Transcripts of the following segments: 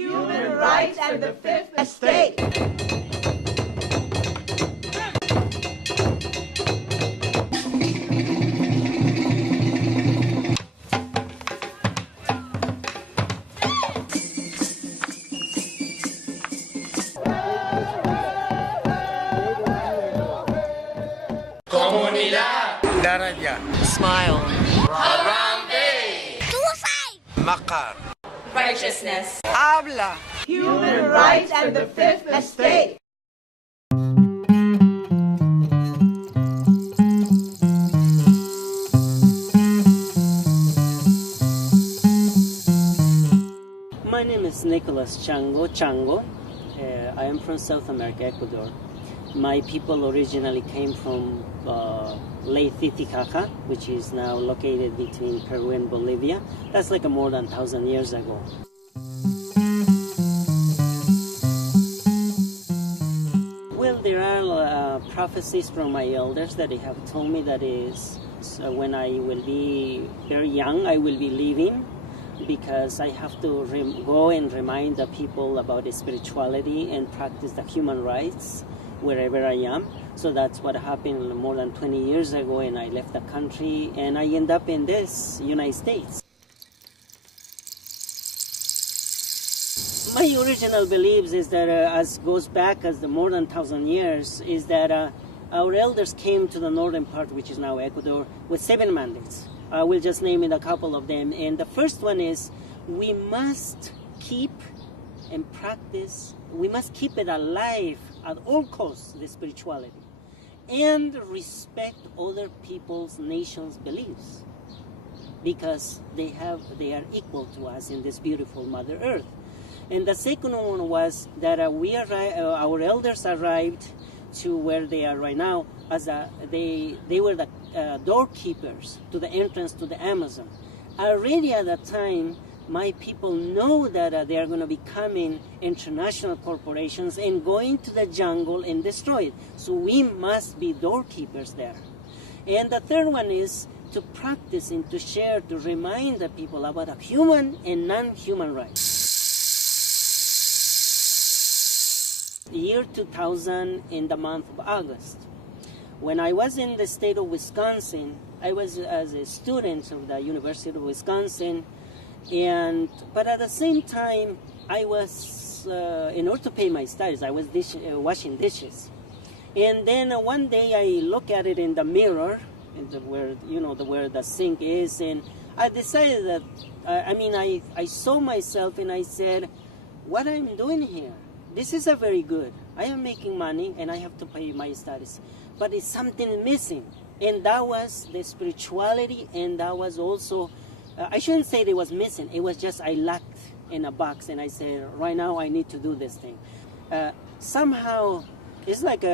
human rights and the fifth estate. Comunidad. Daraja. Smile. Harambe. Suicide. Makar. Righteousness. Habla. Human rights and the fifth estate. My name is Nicholas Chango. I am from South America, Ecuador. My people originally came from Lake Titicaca, which is now located between Peru and Bolivia. That's like more than 1,000 years ago. Well, there are prophecies from my elders that they have told me that is when I will be very young, I will be leaving, because I have to go and remind the people about the spirituality and practice the human rights wherever I am. So that's what happened more than 20 years ago, and I left the country and I end up in this United States. My original beliefs is that as goes back as the more than 1,000 years, is that our elders came to the northern part, which is now Ecuador, with 7 mandates. I will just name it a couple of them. And the first one is we must keep and practice, we must keep it alive at all costs, the spirituality, and respect other people's nations' beliefs, because they are equal to us in this beautiful Mother Earth. And the second one was that our elders arrived to where they are right now as they were the doorkeepers to the entrance to the Amazon. Already at that time, my people know that they are going to be coming international corporations and going to the jungle and destroy it. So we must be doorkeepers there. And the third one is to practice and to share, to remind the people about the human and non-human rights. The year 2000, in the month of August, when I was in the state of Wisconsin, I was as a student of the University of Wisconsin, but at the same time, I was, in order to pay my studies, I was washing dishes. And then one day I look at it in the mirror, where the sink is, and I decided that, I saw myself and I said, what I'm doing here? This is a very good. I am making money and I have to pay my studies. But it's something missing. And that was the spirituality, and that was also, I shouldn't say it was missing. It was just I lacked in a box, and I said, right now I need to do this thing. Somehow, it's like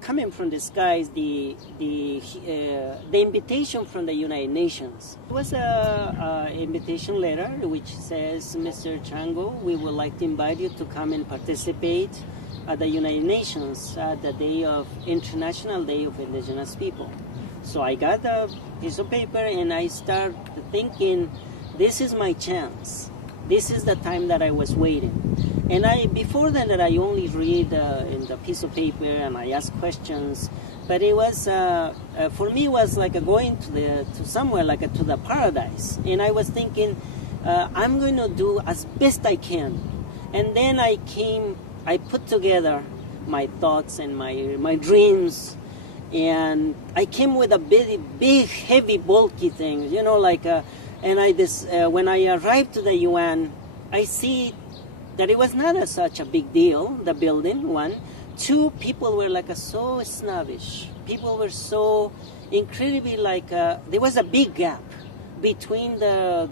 coming from the skies, the invitation from the United Nations. It was an invitation letter which says, Mr. Chango, we would like to invite you to come and participate at the United Nations at the International Day of Indigenous People. So I got a piece of paper and I started thinking, this is my chance. This is the time that I was waiting. And before that I only read in the piece of paper and I ask questions. But it was, for me, it was like going to somewhere like to the paradise. And I was thinking, I'm going to do as best I can. And then I put together my thoughts and my dreams. And I came with a big, heavy, bulky thing, when I arrived to the UN, I see that it was not such a big deal, the building, one. Two, people were so snobbish. People were so incredibly there was a big gap between the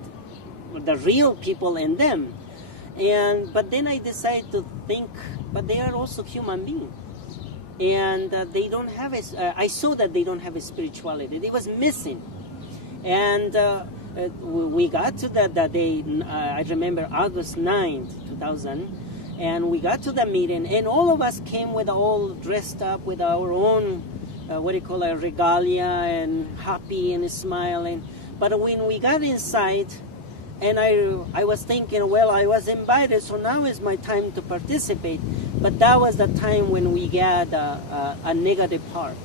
real people and them. But then I decided to think, but they are also human beings. And they don't have I saw that they don't have a spirituality. It was missing. And we got to that day, I remember August 9th, 2000, and we got to the meeting, and all of us came all dressed up with our own, regalia, and happy and smiling. But when we got inside, And I was thinking, well, I was invited, so now is my time to participate. But that was the time when we got a negative part,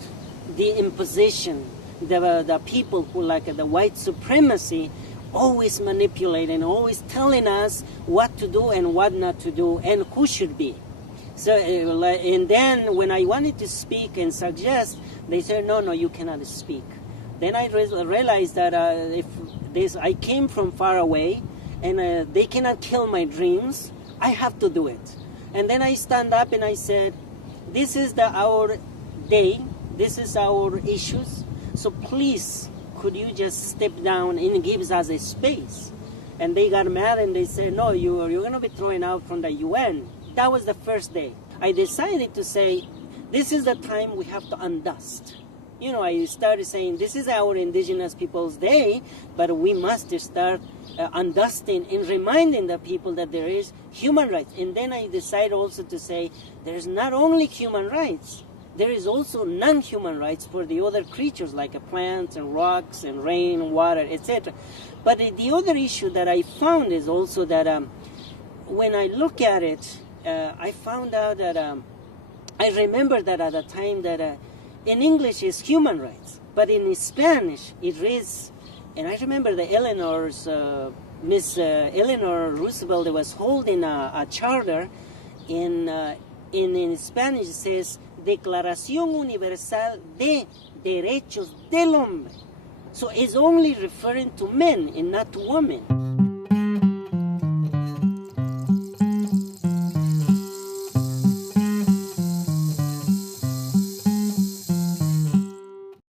the imposition, the people who like the white supremacy, always manipulating, always telling us what to do and what not to do, and who should be. So, and then when I wanted to speak and suggest, they said, no, you cannot speak. Then I realized that I came from far away, and they cannot kill my dreams. I have to do it. And then I stand up and I said, this is our day. This is our issues. So please, could you just step down and give us a space? And they got mad and they said, no, you're going to be thrown out from the UN. That was the first day. I decided to say, this is the time we have to undust. I started saying, this is our Indigenous Peoples' Day, but we must start undusting and reminding the people that there is human rights. And then I decided also to say, there's not only human rights, there is also non-human rights for the other creatures like plants and rocks and rain and water, etc. But the other issue that I found is also that when I look at it, I found out that I remember that at the time that in English is human rights, but in Spanish it is, and I remember the Miss Eleanor Roosevelt was holding a charter in Spanish. It says Declaración Universal de Derechos del Hombre. So it's only referring to men and not to women.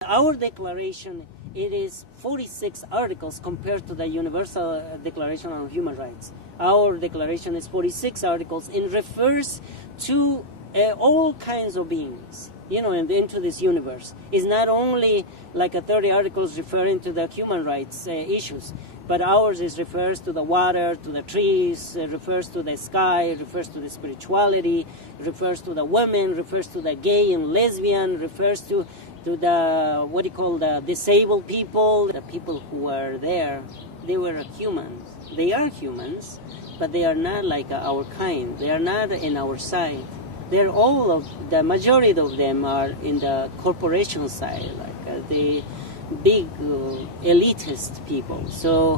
Our declaration, it is 46 articles compared to the Universal Declaration on Human Rights. Our declaration is 46 articles and refers to all kinds of beings, and into this universe. It's not only like 30 articles referring to the human rights issues, but ours refers to the water, to the trees, refers to the sky, refers to the spirituality, refers to the women, refers to the gay and lesbian, refers to the disabled people, the people who are there. They were humans. They are humans, but they are not like our kind. They are not in our side. The majority of them are in the corporation side, like the big elitist people. So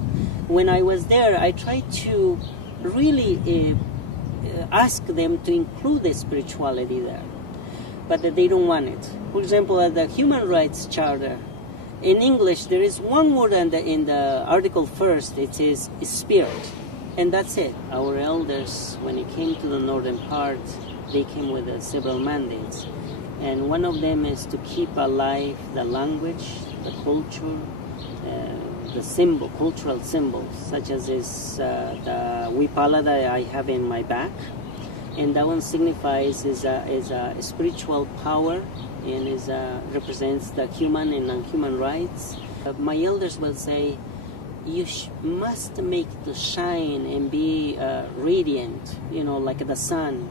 when I was there, I tried to really ask them to include the spirituality there, but they don't want it. For example, at the Human Rights Charter, in English, there is one word in the article first. It says spirit, and that's it. Our elders, when it came to the northern part, they came with several mandates, and one of them is to keep alive the language, the culture, the cultural symbols, such as the wipala that I have in my back, and that one signifies is a spiritual power, and represents the human and non-human rights. My elders will say, you must make it to shine and be radiant, like the sun.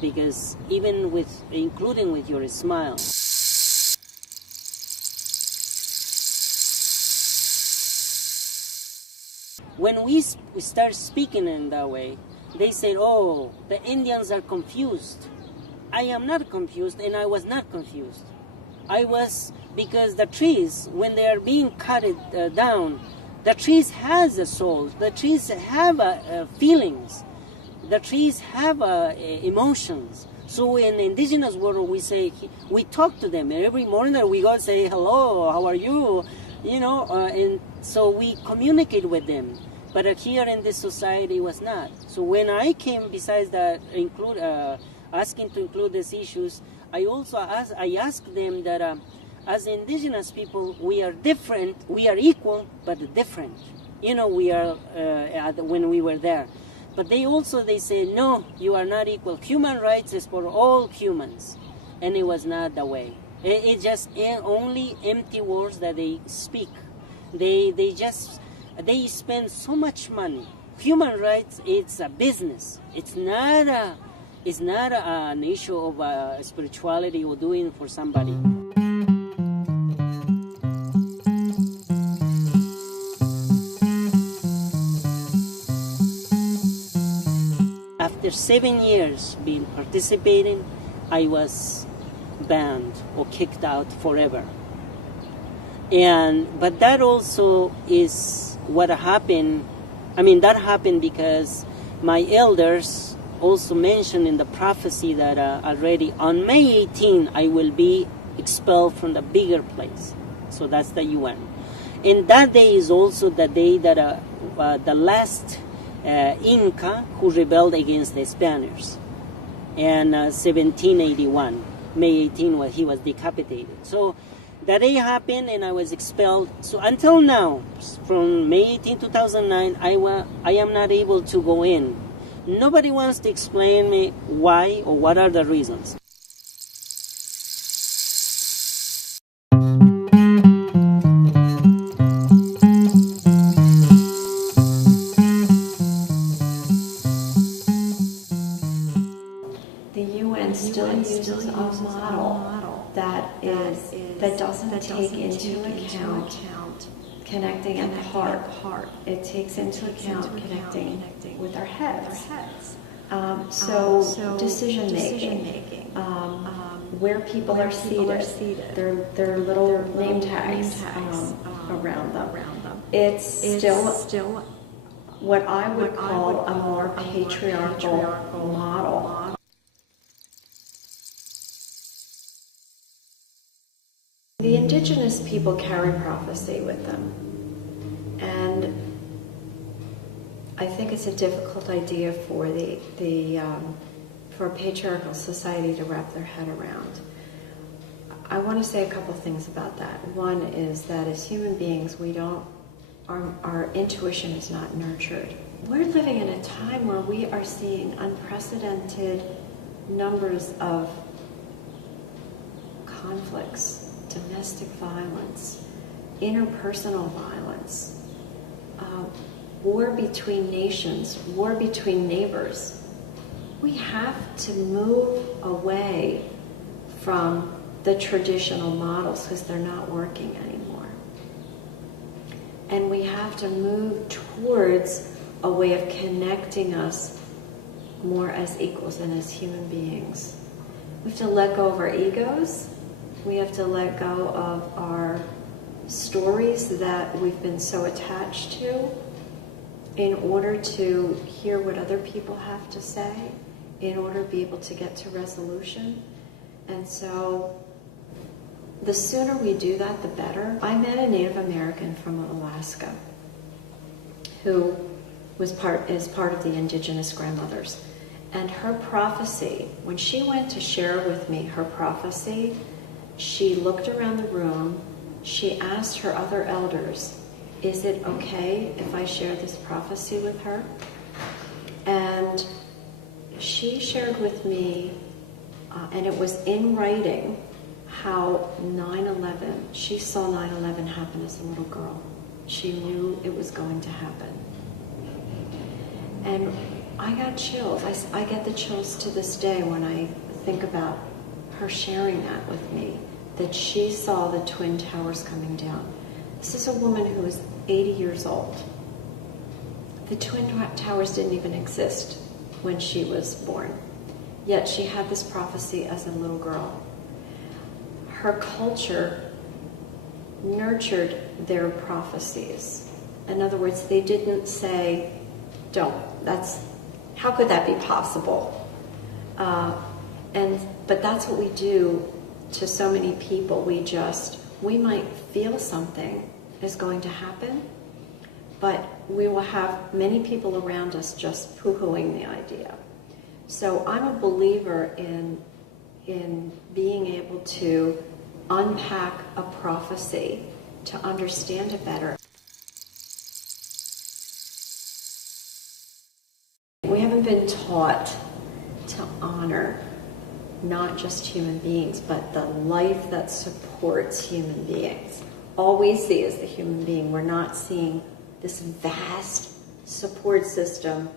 Because including with your smile. When we start speaking in that way, they say, oh, the Indians are confused. I am not confused, and I was not confused. Because the trees, when they are being cut down, the trees has a soul, the trees have feelings. The trees have emotions. So in Indigenous world, we talk to them. Every morning we go say, hello, how are you? And so we communicate with them. But here in this society, it was not. So when I came, besides that, asking to include these issues, I asked them that as Indigenous people, we are different. We are equal, but different. We are when we were there. But they say, no, you are not equal. Human rights is for all humans. And it was not the way. It's just only empty words that they speak. They spend so much money. Human rights, it's a business. It's not an issue of spirituality or doing for somebody. after 7 years being participating, I was banned or kicked out forever. But that also is what happened. I mean, that happened because my elders also mentioned in the prophecy that already on May 18 I will be expelled from the bigger place. So that's the UN. And that day is also the day that the last Inca who rebelled against the Spaniards in 1781. May 18 when he was decapitated. So that day happened and I was expelled. So until now, from May 18, 2009, I am not able to go in. Nobody wants to explain me why or what are the reasons. The UN still uses a model that doesn't take into account connecting at the heart. It takes into account connecting with our heads. So decision making, where people are seated, their little name tags around them. It's still what I would call a more patriarchal model. The indigenous people carry prophecy with them, and I think it's a difficult idea for for a patriarchal society to wrap their head around. I want to say a couple things about that. One is that as human beings, our intuition is not nurtured. We're living in a time where we are seeing unprecedented numbers of conflicts, domestic violence, interpersonal violence, war between nations, war between neighbors. We have to move away from the traditional models because they're not working anymore. And we have to move towards a way of connecting us more as equals and as human beings. We have to let go of our egos. We have to let go of our stories that we've been so attached to in order to hear what other people have to say, in order to be able to get to resolution. And so the sooner we do that, the better. I met a Native American from Alaska who is part of the Indigenous grandmothers. And her prophecy, when she went to share with me her prophecy, she looked around the room, she asked her other elders, is it okay if I share this prophecy with her? And she shared with me, and it was in writing, how 9/11, she saw 9/11 happen as a little girl. She knew it was going to happen. And I got chills. I get the chills to this day when I think about her sharing that with me, that she saw the Twin Towers coming down. This is a woman who is 80 years old. The Twin Towers didn't even exist when she was born, yet she had this prophecy as a little girl. Her culture nurtured their prophecies. In other words, they didn't say, how could that be possible? But that's what we do to so many people. We might feel something is going to happen, but we will have many people around us just poo-hooing the idea. So I'm a believer in being able to unpack a prophecy to understand it better. We haven't been taught to honor not just human beings, but the life that supports human beings. All we see is the human being. We're not seeing this vast support system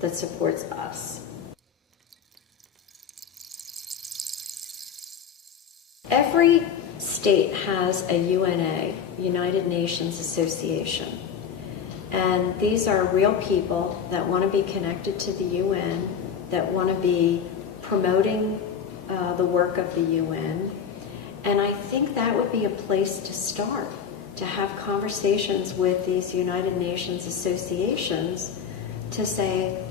that supports us. Every state has a UNA, United Nations Association. And these are real people that want to be connected to the UN, that want to be promoting the work of the UN. And I think that would be a place to start, to have conversations with these United Nations associations to say,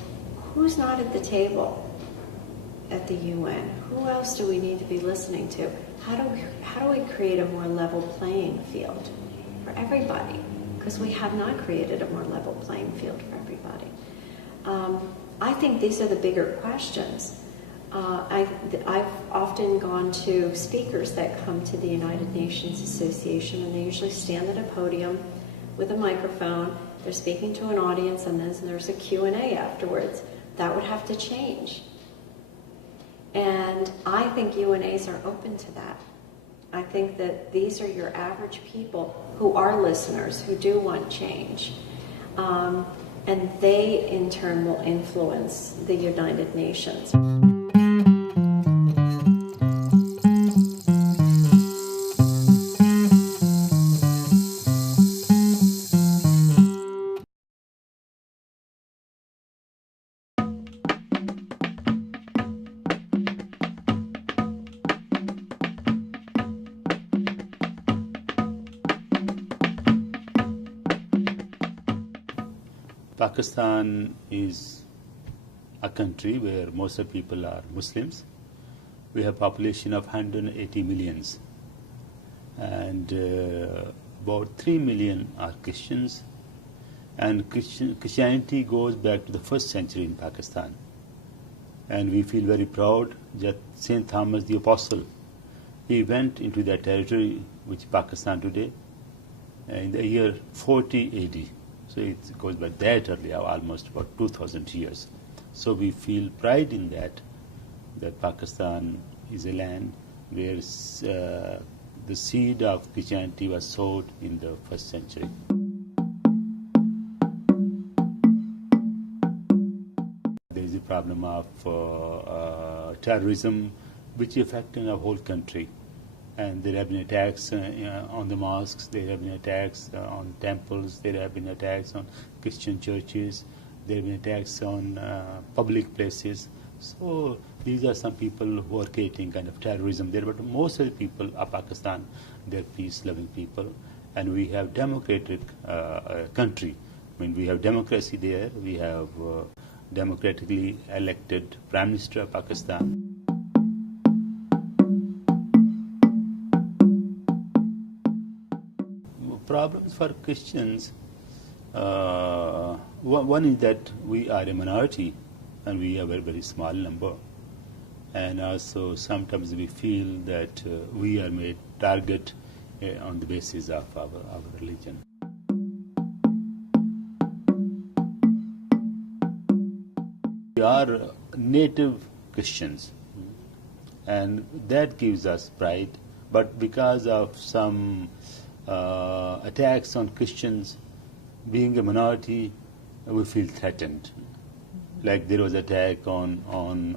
who's not at the table at the UN? Who else do we need to be listening to? How do we create a more level playing field for everybody? Because we have not created a more level playing field for everybody. I think these are the bigger questions. I've often gone to speakers that come to the United Nations Association, and they usually stand at a podium with a microphone. They're speaking to an audience, and then there's a Q&A afterwards. That would have to change. And I think UNAs are open to that. I think that these are your average people who are listeners, who do want change. And they, in turn, will influence the United Nations. Pakistan is a country where most of the people are Muslims. We have a population of 180 millions, and about 3 million are Christians. And Christianity goes back to the 1st century in Pakistan. And we feel very proud that St. Thomas the Apostle, he went into that territory, which is Pakistan today, in the year 40 AD. So it goes back that early, almost about 2,000 years. So we feel pride in that Pakistan is a land where the seed of Christianity was sowed in the 1st century. There is a problem of terrorism which is affecting our whole country. And there have been attacks on the mosques, there have been attacks on temples, there have been attacks on Christian churches, there have been attacks on public places. So these are some people who are creating kind of terrorism there. But most of the people of Pakistan, they're peace-loving people. And we have democratic country. I mean, we have democracy there. We have democratically elected Prime Minister of Pakistan. Problems for Christians, one is that we are a minority and we are a very, very small number. And also sometimes we feel that we are made target on the basis of our religion. We are native Christians, and that gives us pride. But because of some attacks on Christians, being a minority, we feel threatened. Like there was attack on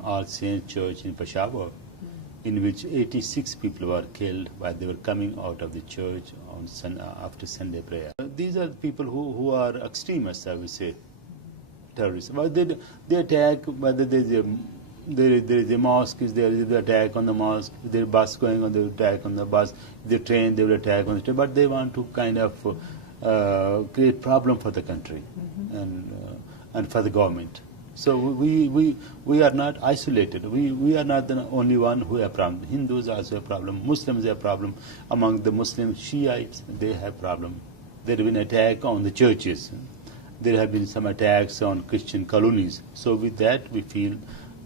All Saints Church in Peshawar, in which 86 people were killed while they were coming out of the church after Sunday prayer. These are people who are extremists, I would say, terrorists. But they attack whether there is a mosque, there is an attack on the mosque, there is a bus going on, they will attack on the bus, the train, they will attack on the train. But they want to kind of create problem for the country and for the government. So we are not isolated. We are not the only one who have problem. Hindus also have problem. Muslims have problem. Among the Muslim Shiites, they have problem. There have been attack on the churches. There have been some attacks on Christian colonies. So with that, we feel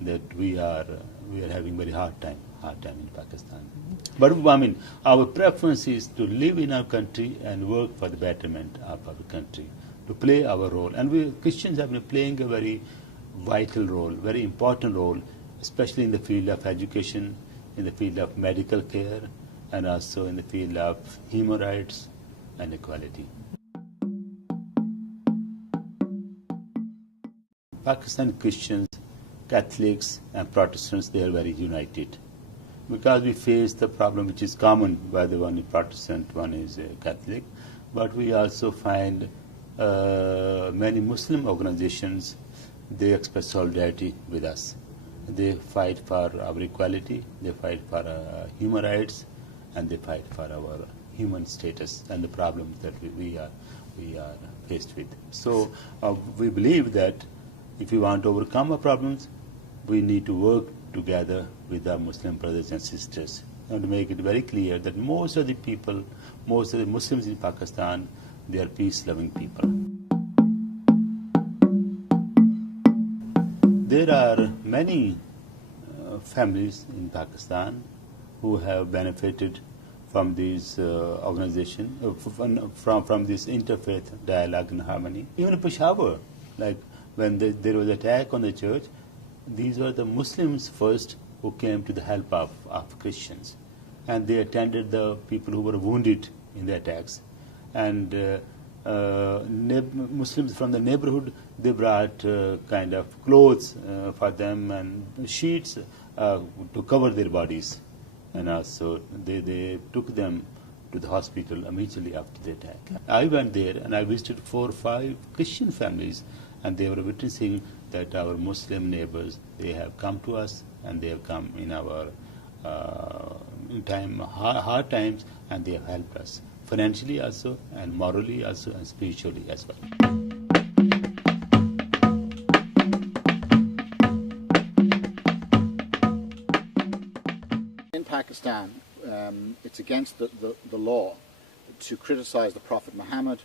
that we are having very hard time in Pakistan. But I mean, our preference is to live in our country and work for the betterment of our country, to play our role. And we Christians have been playing a very vital role, very important role, especially in the field of education, in the field of medical care, and also in the field of human rights and equality. Pakistan Christians, Catholics and Protestants, they are very united, because we face the problem which is common, whether one is Protestant, one is Catholic, but we also find many Muslim organizations, they express solidarity with us. They fight for our equality, they fight for human rights, and they fight for our human status and the problems that we are faced with. So we believe that if we want to overcome our problems, we need to work together with our Muslim brothers and sisters, and to make it very clear that most of the people, most of the Muslims in Pakistan, they are peace-loving people. There are many families in Pakistan who have benefited from these organizations, from this interfaith dialogue and harmony. Even in Peshawar, like when there was attack on the church, these were the Muslims first who came to the help of Christians, and they attended the people who were wounded in the attacks. And Muslims from the neighborhood, they brought kind of clothes for them and sheets to cover their bodies. And also they took them to the hospital immediately after the attack. I went there and I visited 4 or 5 Christian families, and they were witnessing that our Muslim neighbors, they have come to us, and they have come in our hard times, and they have helped us financially also, and morally also, and spiritually as well. In Pakistan, it's against the law to criticize the Prophet Muhammad,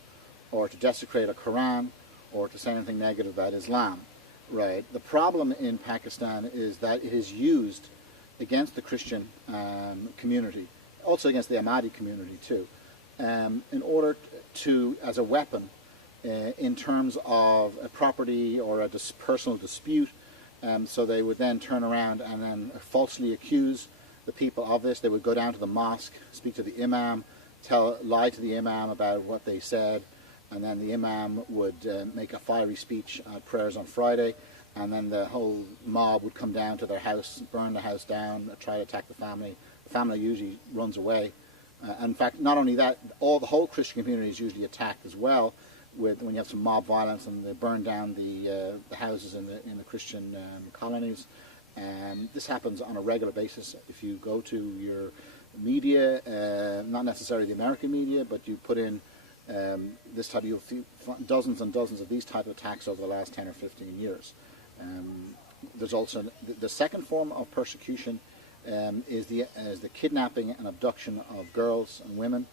or to desecrate a Quran, or to say anything negative about Islam. Right. The problem in Pakistan is that it is used against the Christian community, also against the Ahmadi community too, in order to, as a weapon, in terms of a property or a personal dispute. So they would then turn around and then falsely accuse the people of this. They would go down to the mosque, speak to the imam, lie to the imam about what they said, and then the imam would make a fiery speech at prayers on Friday, and then the whole mob would come down to their house, burn the house down, try to attack the family. The family usually runs away. In fact, not only that, the whole Christian community is usually attacked as well, when you have some mob violence and they burn down the houses in the Christian colonies. And this happens on a regular basis. If you go to your media, not necessarily the American media, but you put in this type, you'll see dozens and dozens of these type of attacks over the last 10 or 15 years. There's also the second form of persecution is the kidnapping and abduction of girls and women,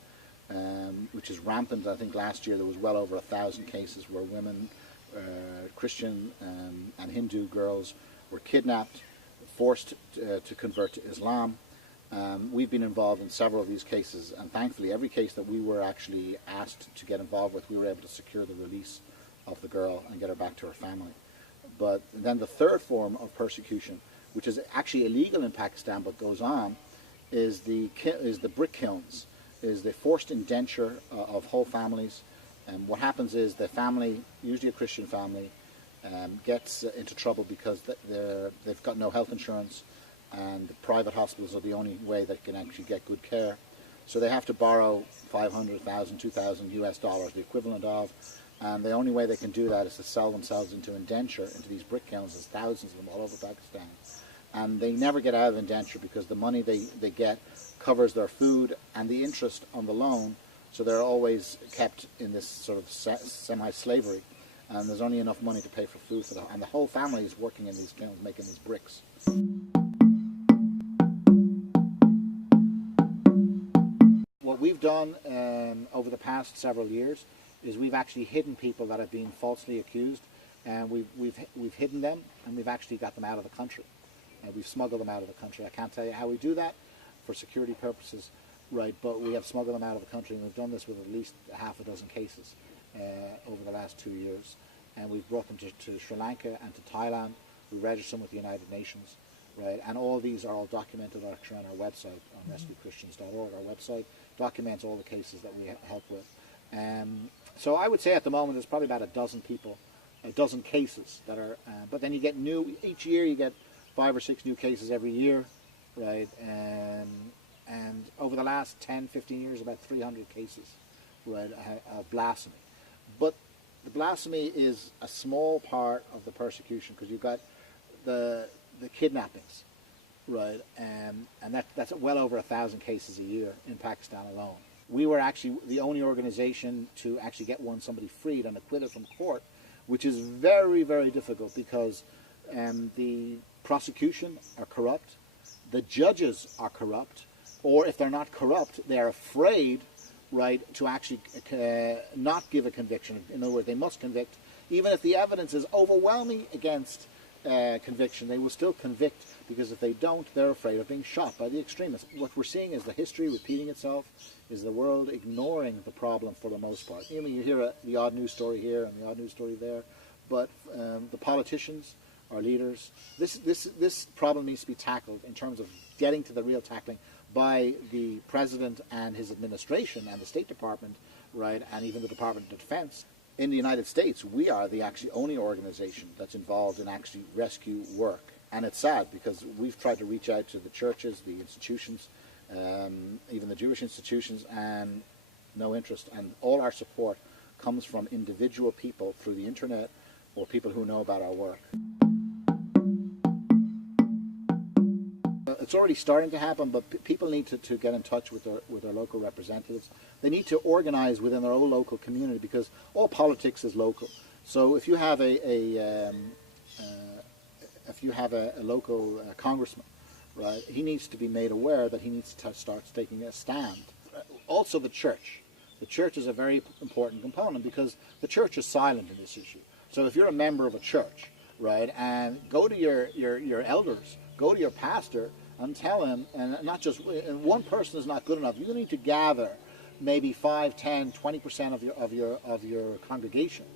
which is rampant. I think last year there was well over 1,000 cases where women, Christian and Hindu girls, were kidnapped, forced to convert to Islam. We've been involved in several of these cases, and thankfully every case that we were actually asked to get involved with, we were able to secure the release of the girl and get her back to her family. But then the third form of persecution, which is actually illegal in Pakistan but goes on, is the brick kilns, is the forced indenture of whole families. And what happens is the family, usually a Christian family, gets into trouble because they've got no health insurance, and the private hospitals are the only way that can actually get good care. So they have to borrow $500,000, $2,000 US, the equivalent of, and the only way they can do that is to sell themselves into indenture, into these brick kilns. There's thousands of them all over Pakistan. And they never get out of indenture because the money they get covers their food and the interest on the loan, so they're always kept in this sort of semi-slavery. And there's only enough money to pay for food for them. And the whole family is working in these kilns, making these bricks. What we've done over the past several years is we've actually hidden people that have been falsely accused, and we've hidden them, and we've actually got them out of the country. We've smuggled them out of the country. I can't tell you how we do that for security purposes, right? But we have smuggled them out of the country, and we've done this with at least half a dozen cases over the last 2 years. And we've brought them to Sri Lanka and to Thailand. We registered them with the United Nations, right? And all these are all documented actually on our website, on rescuechristians.org. Our website documents all the cases that we help with. So I would say at the moment there's probably about a dozen cases that are, but then you get each year you get 5 or 6 new cases every year, right? And over the last 10, 15 years, about 300 cases, right, of blasphemy. But the blasphemy is a small part of the persecution, because you've got the kidnappings, right, and that's well over 1,000 cases a year in Pakistan alone. We were actually the only organization to actually get somebody freed and acquitted from court, which is very, very difficult, because the prosecution are corrupt, the judges are corrupt, or if they're not corrupt, they're afraid, right, to actually not give a conviction. In other words, they must convict. Even if the evidence is overwhelming against conviction, they will still convict, because if they don't, they're afraid of being shot by the extremists. What we're seeing is the history repeating itself, is the world ignoring the problem for the most part. I mean, you hear the odd news story here and the odd news story there, but the politicians, our leaders, this problem needs to be tackled in terms of getting to the real tackling by the president and his administration and the State Department, right, and even the Department of Defense. In the United States, we are the actually only organization that's involved in actually rescue work. And it's sad, because we've tried to reach out to the churches, the institutions, even the Jewish institutions, and no interest. And all our support comes from individual people through the internet, or people who know about our work. It's already starting to happen, but people need to get in touch with their local representatives. They need to organize within their own local community, because all politics is local. So if you have a local congressman, right, he needs to be made aware that he needs to start taking a stand. Also the church. The church is a very important component, because the church is silent in this issue. So if you're a member of a church, right, and go to your elders, go to your pastor, and tell him, and not just, and one person is not good enough. You need to gather maybe 5, 10, 20% of your congregation,